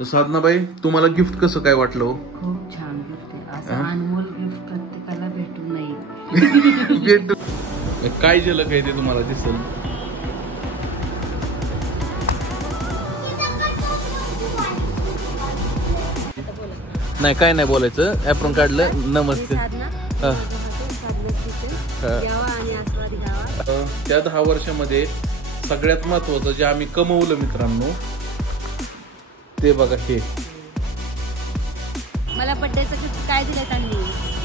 साधनाबाई, तुम्हाला गिफ्ट कसं काय वाटलं? खूप छान गिफ्ट आहे. असं अनमोल गिफ्ट प्रत्येकाला भेटू नये. भेटू काय झालं काय ते तुम्हाला दिसेल. नाही काय नाही बोलायचं. ऍप्रॉन काढलं. नमस्ते. त्या 10 वर्षामध्ये सगळ्यात महत्वाचं जे आम्ही कमवलं मित्रांनो ते बघा. हे मला बर्थडेचं गिफ्ट काय दिलं त्यांनी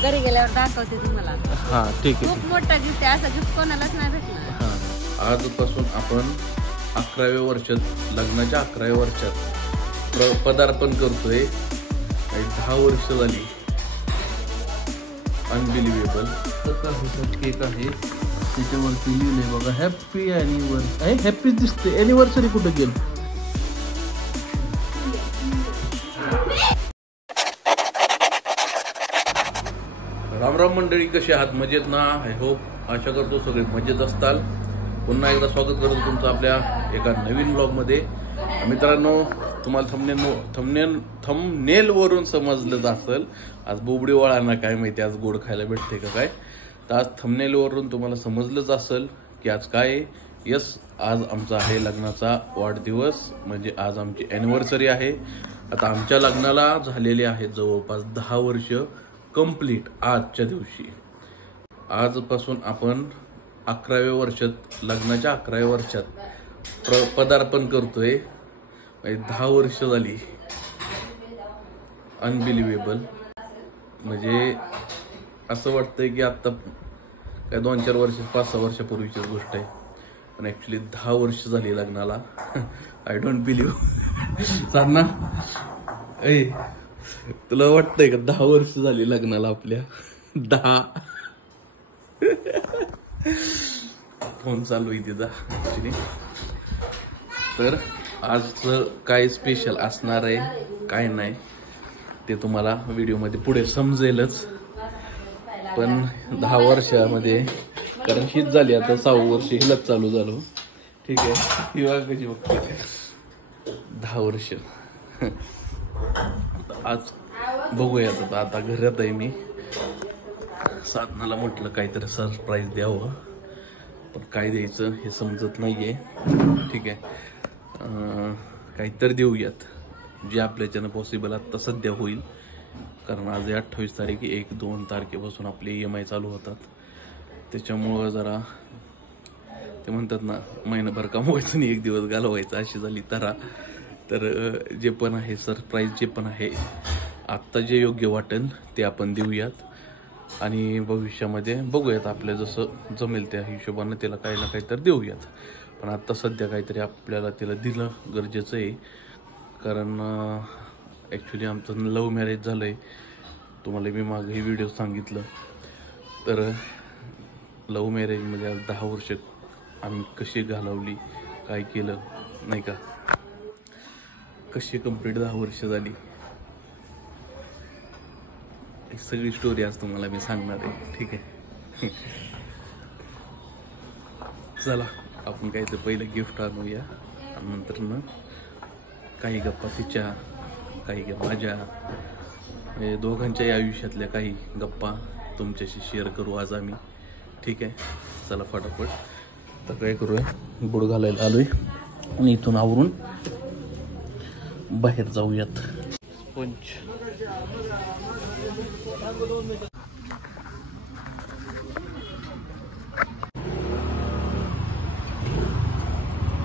घरी गेल्यावर दाखवते तुम्हाला. हा ठीक आहे. खूप मोठा गिफ्ट आहे. असं गिफ्ट कोणालाच नाही भेटणार. हा आजपासून आपण 11व्या वर्षात लग्नाच्या 11व्या वर्षात पदार्पण करतोय. 10 वर्ष झाली. अनबिलिव्हेबल. केक आहे त्याच्यावरती लिहिलंय बघा हॅपी अॅनिव्हर्सरी. हॅपी दिसते. अॅनिव्हर्सरी कुठे गेल. रामराम मंडळी, कशी आहात? मजेत ना? आय होप, आशा करतो सगळे मजेत असताल. पुन्हा एकदा स्वागत करतो तुमचं आपल्या एका नवीन ब्लॉगमध्ये. मित्रांनो, तुम्हाला थंबनेल वरून समजलंच असेल आज बोबडीवाळांना काय माहिती आज गोड खायला भेटते का काय. तर आज थंबनेल वरून तुम्हाला समजलंच असेल की आज काय आहे. यस, आज आमचा आहे लग्नाचा वाढदिवस. म्हणजे आज आमची अॅनिव्हर्सरी आहे. आता आमच्या लग्नाला झालेले आहेत जवळपास 10 वर्ष कंप्लीट. आजच्या दिवशी आजपासून आपण 11व्या वर्षात लग्नाच्या 11व्या वर्षात पदार्पण करतोय. 10 वर्ष झाली. अनबिलिव्हेबल. म्हणजे असं वाटतंय की आता काय 2-4 वर्ष 5-6 वर्षापूर्वीचीच गोष्ट आहे. पण ऍक्च्युली 10 वर्ष झाली लग्नाला. I don't believe. साधना, ऐ तुला वाटतंय का 10 वर्ष झाली लग्नाला आपल्या? 10. फोन चालू आहे तिचा ऍक्च्युली. तर आजचं काय स्पेशल असणार आहे काय नाही ते तुम्हाला व्हिडिओमध्ये पुढे समजेलच. पण 10 वर्षामध्ये, कारण हीच झाली आता 6वं वर्ष हिलाच चालू झालो. ठीक आहे. ही बघा कशी बघते. 10 वर्ष. आज बघूयात. आता घरात आहे मी. साधनाला म्हटलं काहीतरी सरप्राईज द्यावं, पण काय द्यायचं हे समजत नाहीये. ठीक आहे. काहीतरी देऊयात जे आपल्याच्यानं पॉसिबल आता सध्या होईल. कारण आज 28 तारीख, 1-2 तारखेपासून आपले EMI चालू होतात. त्याच्यामुळं जरा ते म्हणतात ना, महिनाभर कमवायचं आणि 1 दिवस घालवायचा अशी झाली तरा. तर जे पण आहे सरप्राईज, जे पण आहे आत्ता जे योग्य वाटेल ते आपण देऊयात. आणि भविष्यामध्ये बघूयात आपल्या जसं जमेल त्या हिशोबानं त्याला काही ना काहीतरी देऊयात. पण आता सध्या काहीतरी आपल्याला त्याला दिलं गरजेचं आहे. कारण ॲक्च्युली आमचं लव्ह मॅरेज झालं आहे. तुम्हाला मी मागे हे व्हिडिओ सांगितलं. तर लव्ह मॅरेजमध्ये आज 10 वर्ष आम्ही कशी घालवली, काय केलं नाही का, कशी कंप्लीट 10 वर्ष झाली, ही सगळी स्टोरी आज तुम्हाला मी सांगणार आहे. ठीक आहे. चला आपण काय तर पहिलं गिफ्ट आणूया. आणि नंतर ना काही गप्पा तिच्या, काही माझ्या, म्हणजे दोघांच्याही आयुष्यातल्या काही गप्पा तुमच्याशी शेअर करू आज आम्ही. ठीक आहे. चला फटाफट तर काय करूया, बुड घालायला आलोय आणि इथून आवरून बाहेर जाऊयात. स्पंज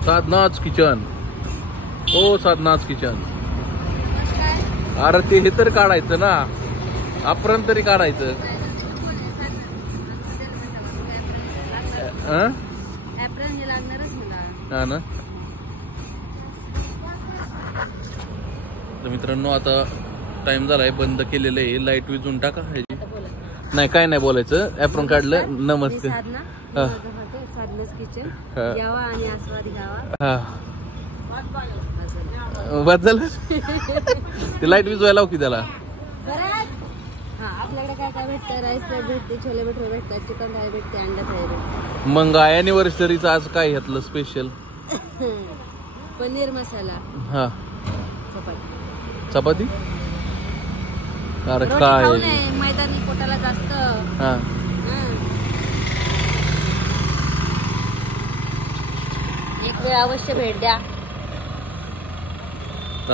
साधनाच किचन. ओ साधनाच किचन. अरे ते हे तर काढायचं ना, आपण तरी काढायचं. हा ना. तर मित्रांनो, आता टाइम झालाय, बंद केलेलं आहे. लाईट विजून टाका. नाही काय नाही बोलायचं. ऍप्रॉन काढलं. नमस्ते. किचन यावा आणि आस्वाद घ्यावा. बस झालं. ते लाईट विजवायला लाव की त्याला. आपल्याकडे काय काय भेटतं? राईस प्लेट भेटते, छोले भटुरे भेटतात, चिकन थाळी भेटते, अंडा थाळी भेटते. मग अॅनिव्हर्सरीचं आज काय घेतलं स्पेशल? पनीर मसाला. हा. चपाती. चपाती अरे रोटी काय खाऊ नये, मैदानी पोटाला जास्त. हा एक वेळ अवश्य भेट द्या.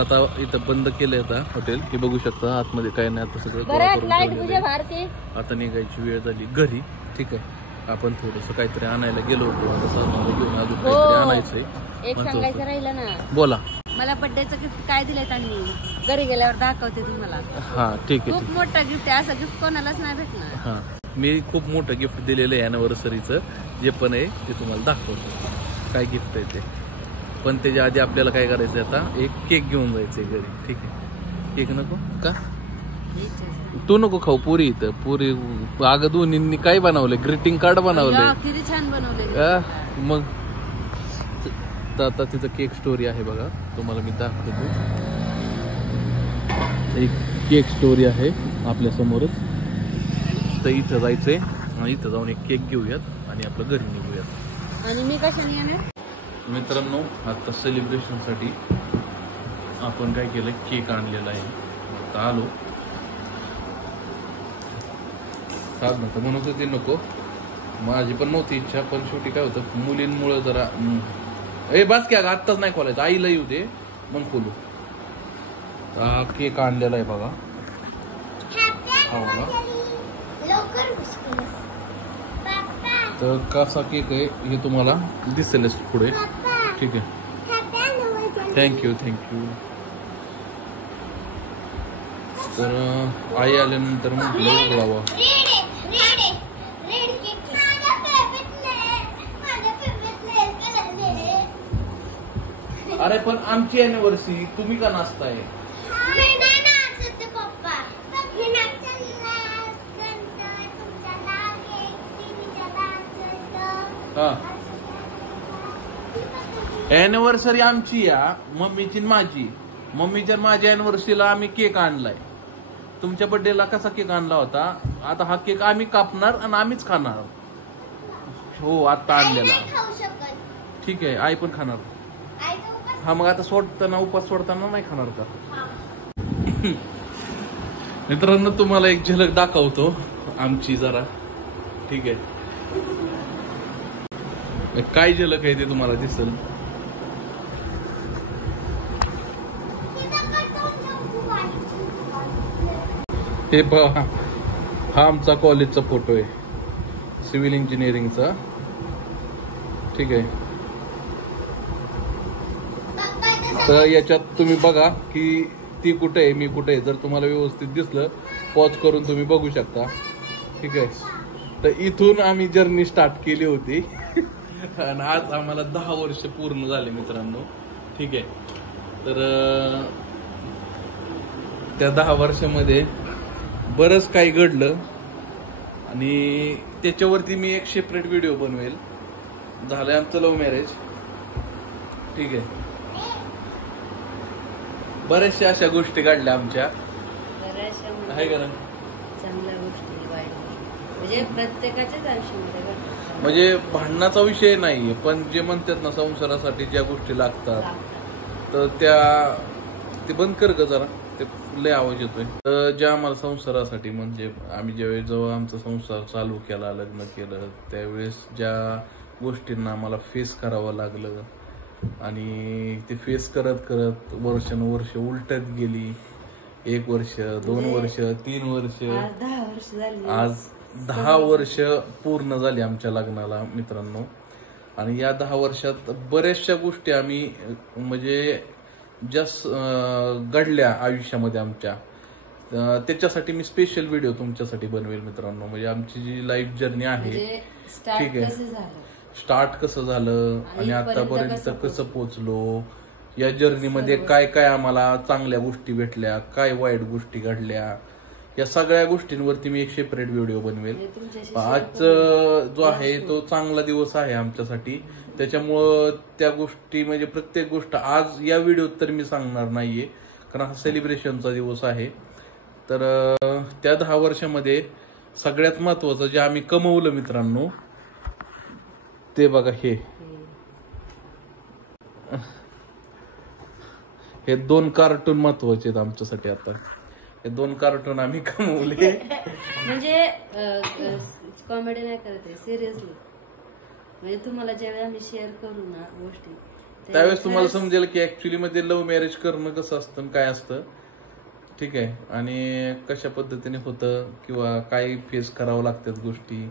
आता इथं बंद केलंय आता हॉटेल. हे बघू शकता आतमध्ये काय नाही. आता सगळं गोळा बरं करून लाईट ठेवलेलं तुझ्या आहे. भारती. आता निघायची वेळ झाली घरी. ठीक आहे, आपण थोडस काहीतरी आणायला गेलो होतो. आता सामान घेऊन अजून काहीतरी आणायचंय. एक सांगायचं राहिलं ना, बोला. मला बर्थडेचं गिफ्ट काय दिलंय त्यांनी, घरी गेल्यावर दाखवते तुम्हाला. हा ठीक आहे. खूप मोठं गिफ्ट आहे, असं गिफ्ट कोणालाच नाही भेटणार. हा मी खूप मोठं गिफ्ट दिलेलं आहे अॅनिव्हर्सरीचं. जे पण आहे ते तुम्हाला दाखवतो काय गिफ्ट आहे ते. पण त्याच्या आधी आपल्याला काय करायचं आता, एक केक घेऊन जायचंय घरी. ठीक आहे, केक नको का? तू नको खाऊ. पुरी इथं पुरी अगं दोन्ही काय बनवलंय, ग्रीटिंग कार्ड बनवलंय. किती छान बनवले. मग आता तिथं केक स्टोरी आहे बघा, तुम्हाला मी दाखवतो. एक केक स्टोरी आहे आपल्या समोरच. तर इथं जायचंय आणि इथं जाऊन एक केक घेऊयात आणि आपलं घरी निघूयात. आणि मी कशाने येणार मित्रांनो, आता सेलिब्रेशनसाठी आपण काय केलं, केक आणलेला आहे. आता आलो. साधन तर म्हणत होती नको, माझी पण नव्हती इच्छा, पण शेवटी काय होतं मुलींमुळे जरा बस की आत्ताच नाही खोलायचं, आईला येऊ दे मग खोलू. केक आणलेला आहे बघा. तर कसा केक आहे हे तुम्हाला दिसेलच पुढे. ठीक आहे, थँक्यू. तर आई आल्यानंतर म्हटलं उघडावा. अरे पण आमची अॅनिव्हर्सरी तुम्ही का नाचताय? अॅनिव्हर्सरी आमची या मम्मीची माझी. मम्मीच्या माझ्या अॅनिव्हर्सरीला आम्ही केक आणलाय. तुमच्या बर्थडेला कसा केक आणला होता? आता हा केक आम्ही कापणार आणि आम्हीच खाणार. हो आता आणलेला. ठीक आहे, आई पण खाणार. हा मग आता सोडताना, उपास सोडताना नाही खाणार का? मित्रांनो तुम्हाला एक झलक दाखवतो आमची जरा. ठीक आहे, काय झलक आहे ते तुम्हाला दिसेल. हे पहा, हा आमचा कॉलेजचा फोटो आहे, सिव्हिल इंजिनिअरिंगचा. ठीक आहे, तर याच्यात तुम्ही बघा की ती कुठे आहे, मी कुठे आहे. जर तुम्हाला व्यवस्थित दिसलं, पॉज करून तुम्ही बघू शकता. ठीक आहे, तर इथून आम्ही जर्नी स्टार्ट केली होती आणि आज आम्हाला 10 वर्ष पूर्ण झाले मित्रांनो. ठीक आहे, तर त्या 10 वर्षामध्ये बरंच काही घडलं आणि त्याच्यावरती मी एक सेपरेट व्हिडिओ बनवेल. झालंय आमचं लव्ह मॅरेज. ठीक आहे, बऱ्याचशा अशा गोष्टी घडल्या आमच्या, आहे का ना? चांगल्या गोष्टी, वाईट म्हणजे प्रत्येकाच्याच आयुष्यामध्ये. म्हणजे भांडणाचा विषय नाहीये, पण जे म्हणतात ना संसारासाठी ज्या गोष्टी लागतात तर ते बंद कर ग जरा, ते लय आवाज येतोय. तर ज्या आम्हाला संसारासाठी, म्हणजे आम्ही ज्यावेळेस जेव्हा आमचा संसार चालू केला, लग्न केलं, त्यावेळेस ज्या गोष्टींना आम्हाला फेस करावं लागलं आणि ते फेस करत करत वर्षानुवर्ष उलटत गेली. 1 वर्ष, 2 वर्ष, 3 वर्ष, आज 10 वर्ष पूर्ण झाली आमच्या लग्नाला मित्रांनो. आणि या 10 वर्षात बऱ्याचशा गोष्टी आम्ही म्हणजे ज्या घडल्या आयुष्यामध्ये आमच्या, त्याच्यासाठी मी स्पेशल व्हिडिओ तुमच्यासाठी बनवेल मित्रांनो. म्हणजे आमची जी लाईफ जर्नी आहे, ठीक आहे, स्टार्ट कसं झालं आणि आतापर्यंत कसं पोहोचलो, या जर्नीमध्ये काय काय आम्हाला चांगल्या गोष्टी भेटल्या, काय वाईट गोष्टी घडल्या, या सगळ्या गोष्टींवरती मी एक सेपरेट व्हिडिओ बनवेल. आज जो आहे तो चांगला दिवस आहे आमच्यासाठी, त्याच्यामुळं त्या गोष्टी म्हणजे प्रत्येक गोष्ट आज या व्हिडिओत तर मी सांगणार नाहीये, कारण हा सेलिब्रेशनचा दिवस आहे. तर त्या 10 वर्षामध्ये सगळ्यात महत्वाचं जे आम्ही कमवलं मित्रांनो, ते बघा. हे 2 कार्टून महत्वाचे आहेत आमच्यासाठी. आता हे 2 कार्टून आम्ही कमवले. म्हणजे कॉमेडी नाही करत आहे, सिरियसली. म्हणजे तुम्हाला ज्यावेळी आम्ही शेअर करू ना गोष्टी त्यावेळेस तुम्हाला समजेल की ऍक्च्युली मध्ये लव्ह मॅरेज करणं कसं असतं काय असतं. ठीक आहे. आणि कशा पद्धतीने होतं किंवा काय फेस करावं लागतात गोष्टी,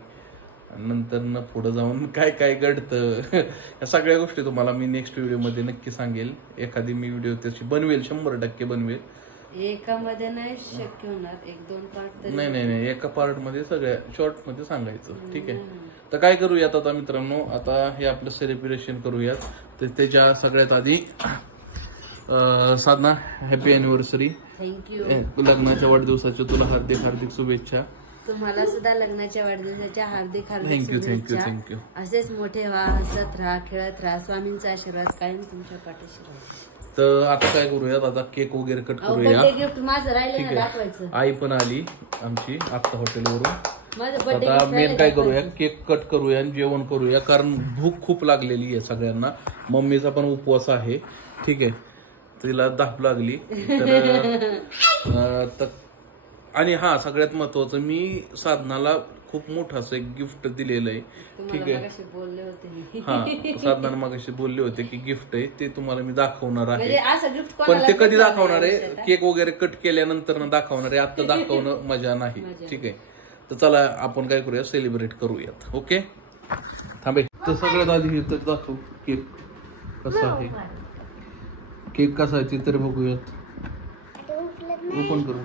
नंतर पुढे जाऊन काय काय घडतं या सगळ्या गोष्टी तुम्हाला मी नेक्स्ट व्हिडिओमध्ये नक्की सांगेल. एखादी मी व्हिडिओ त्याची बनवेल, 100% बनवेल. एकामध्ये नाही शक्य होणार, 1-2 पार्ट. नाही एका पार्ट मध्ये सगळ्या शॉर्ट मध्ये सांगायचं. ठीक आहे. तर काय करूयात आता मित्रांनो, आता हे आपलं सेलिब्रेशन करूयात. तर त्याच्या सगळ्यात आधी साधना, हॅपी अॅनिव्हर्सरी. थँक्यू. लग्नाच्या वाढदिवसाच्या तुला हार्दिक हार्दिक शुभेच्छा. तुम्हाला सुद्धा लग्नाच्या वाढदिवसाच्या हार्दिक हार्दिक थँक्यू शुभेच्छा. थँक्यू. असेच मोठे व्हा, हसत राहा, खेळत राहा. स्वामींचा आशीर्वाद कायम तुमच्या पाठीशी राहा. तर आता काय करूयात, आता केक वगैरे कट करूया. बर्थडे गिफ्ट माझं राहिलं ना दाखवायचं. आई पण आली आमची आत्ता हॉटेलवरून. माझं बर्थडे आता मेन काय करूया, केक कट करूया आणि जेवण करूया, कारण भूक खूप लागलेली आहे सगळ्यांना. मम्मीचा पण उपवास आहे. ठीक आहे. तिला धाप लागली तर आणि हा सगळ्यात महत्वाचं, मी साधनाला खूप मोठं असं एक गिफ्ट दिलेलं आहे. ठीक आहे. बोलले होते हा, साधना मगाशी बोलले होते की गिफ्ट आहे ते तुम्हाला मी दाखवणार आहे. म्हणजे असं गिफ्ट पण ते कधी दाखवणार आहे, केक वगैरे कट केल्यानंतर दाखवणार आहे. आता दाखवणं मजा नाही. ठीक आहे. तर चला आपण काय करूया, सेलिब्रेट करूयात. ओके थांबे. तर सगळ्यात आधी तर दाखव केक कसा आहे. केक कसा आहे ते तरी बघूयात. ओपन करू.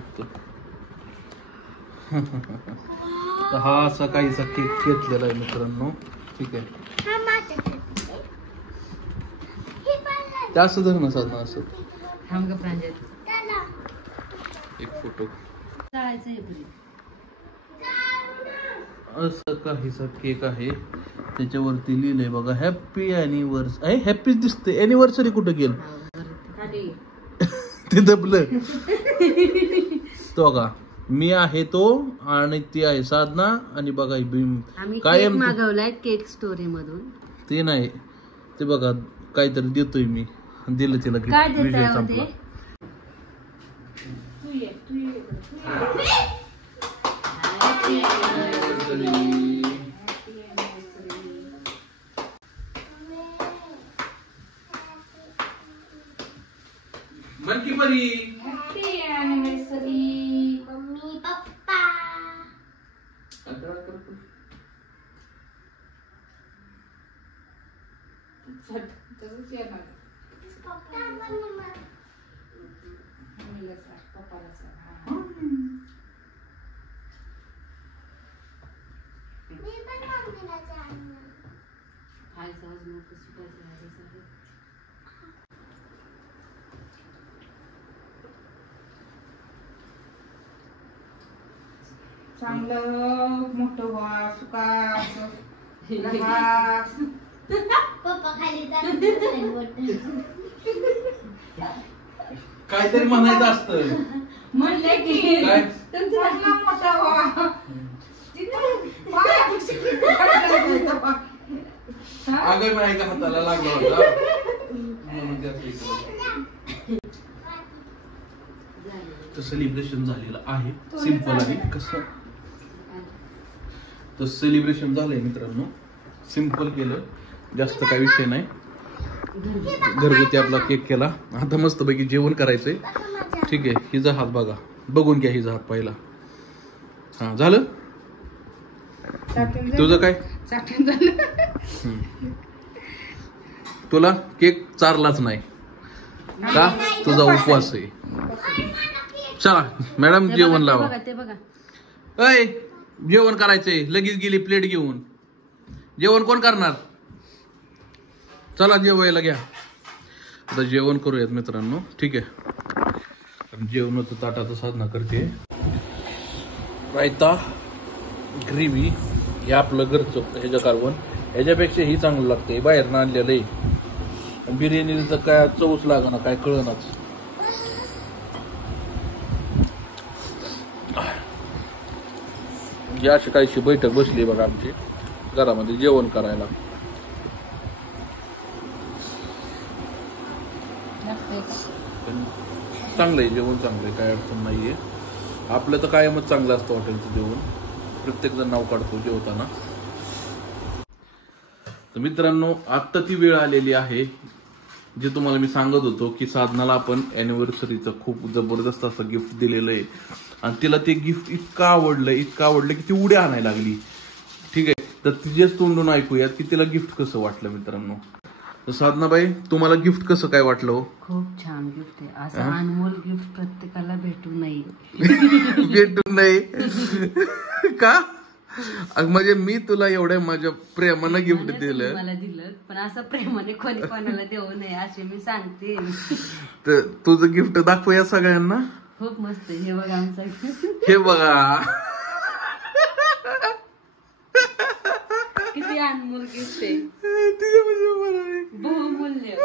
तर हा असा काहीसा केक घेतलेला आहे मित्रांनो. ठीक आहे. ते असं धर ना साधना, असं एक फोटो. असं काहीसा केक आहे. त्याच्यावरती लिहिलंय बघा हॅपी अॅनिव्हर्सरी. हॅपीच दिसते, अॅनिव्हर्सरी कुठं गेलं ते दबलं. तो बघा मी आहे तो आणि ती आहे साधना. आणि बघा काय मागवलाय केक स्टोरी मधून. ते नाही, ते बघा काहीतरी देतोय मी. दिलं तिला विषय संपला. मन की बरी. Happy anniversary mummy papa. चांगलं मोठं व्हा, सुखात पप्पा खाली काहीतरी म्हणायचं असतं. म्हणले की काय मोठा व्हा. अगं नाही का हाताला लागला होता म्हणून सेलिब्रेशन झालेलं आहे. सिंपल आहे. कसं तर सेलिब्रेशन झालंय मित्रांनो, सिंपल केलं, जास्त काही विषय नाही. घरगुती आपला केक केला. आता मस्त पैकी जेवण करायचंय. ठीक आहे. हिचा हात बघा, बघून घ्या हिचा हात पहिला. हा झालं. तुझं काय, तुला केक चारलाच नाही का, तुझा उपवास आहे. चला मॅडम जेवण लावा. अय जेवण करायचंय, लगेच गेली प्लेट घेऊन. जेवण कोण करणार. चला जेवायला घ्या. आता जेवण करूयात मित्रांनो. ठीक आहे. जेवणाचं ताटाचं साधना करते. रायता, ग्रेव्ही, हे आपलं घरचं ह्याच्या कारवण. ह्याच्यापेक्षा ही चांगलं लागते, बाहेर ना आणलेलं आहे. बिर्याणीचं काय चवच लागणार, काय कळनाच. ही अशी काहीशी बैठक बसली बघा आमची घरामध्ये जेवण करायला. चांगलं आहे, जेवण चांगलं आहे, काय अडचण नाहीये. आपलं तर कायमच चांगलं असतं हॉटेलचं जेवण, प्रत्येक जण नाव काढतो जेवताना. तर मित्रांनो, आत्ता ती वेळ आलेली आहे जे तुम्हाला मी सांगत होतो की साधनाला आपण अॅनिव्हर्सरीचं खूप जबरदस्त असं गिफ्ट दिलेलं आहे आणि तिला ते गिफ्ट इतकं आवडलं की ती उड्या आणायला लागली. ठीक आहे, तर तिच्याच तोंडून ऐकूयात की तिला गिफ्ट कसं वाटलं. मित्रांनो, तर साधनाबाई, तुम्हाला गिफ्ट कसं काय वाटलं हो? खूप छान गिफ्ट आहे. असं अनमोल गिफ्ट प्रत्येकाला भेटू नये. भेटू नये का? म्हणजे मी तुला एवढ्या माझ्या प्रेमानं गिफ्ट दिलं, मला दिलं, पण असं प्रेमाने कोणी कोणाला देऊ नये असे मी सांगते. तर तुझं गिफ्ट दाखवूया सगळ्यांना. खूप मस्त. हे बघा आमचं, हे बघा किती अनमोल गिफ्ट आहे, बहुमूल्य.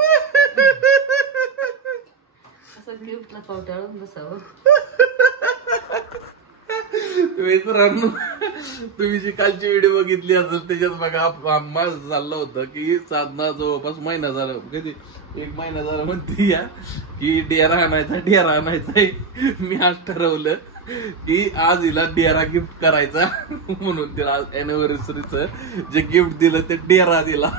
असं गिफ्टला कवटाळून बसावं. मित्रांनो, तुम्ही जी कालची व्हिडिओ बघितली असेल त्याच्यात बघा माझं चाललं होतं की साधना जवळपास महिना झाला, कधी 1 महिना झाला म्हणते या की डेरा आणायचा. मी आज ठरवलं की आज हिला डेरा गिफ्ट करायचा म्हणून तिला अॅनिव्हर्सरीचं जे गिफ्ट दिलं ते डेरा दिला.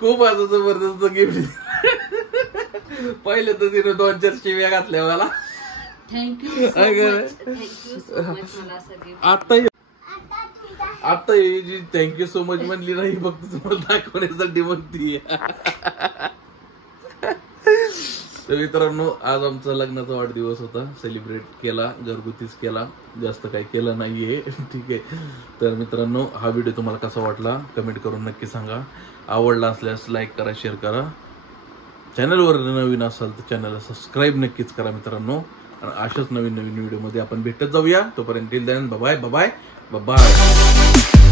खूप असं जबरदस्त गिफ्ट. पहिले तर तिने 2-4 शिव्या घातल्या मला. Thank you so much. मला असं गिफ्ट आता ही जी थँक्यू सो मच म्हणली नाही, फक्त तुम्हाला दाखवण्यासाठी म्हणती. तर मित्रांनो, आज आमचा लग्नाचा वाढदिवस होता, सेलिब्रेट केला, घरगुतीच केला, जास्त काही केलं नाहीये. ठीक आहे, तर मित्रांनो, हा व्हिडिओ तुम्हाला कसा वाटला कमेंट करून नक्की सांगा. आवडला असल्यास लाईक करा, शेअर करा. चॅनलवर नवीन असाल तर चॅनलला सबस्क्राईब नक्कीच करा मित्रांनो. आणि अशाच नवीन व्हिडिओमध्ये आपण भेटत जाऊया. तोपर्यंत till then bye bye bye bye.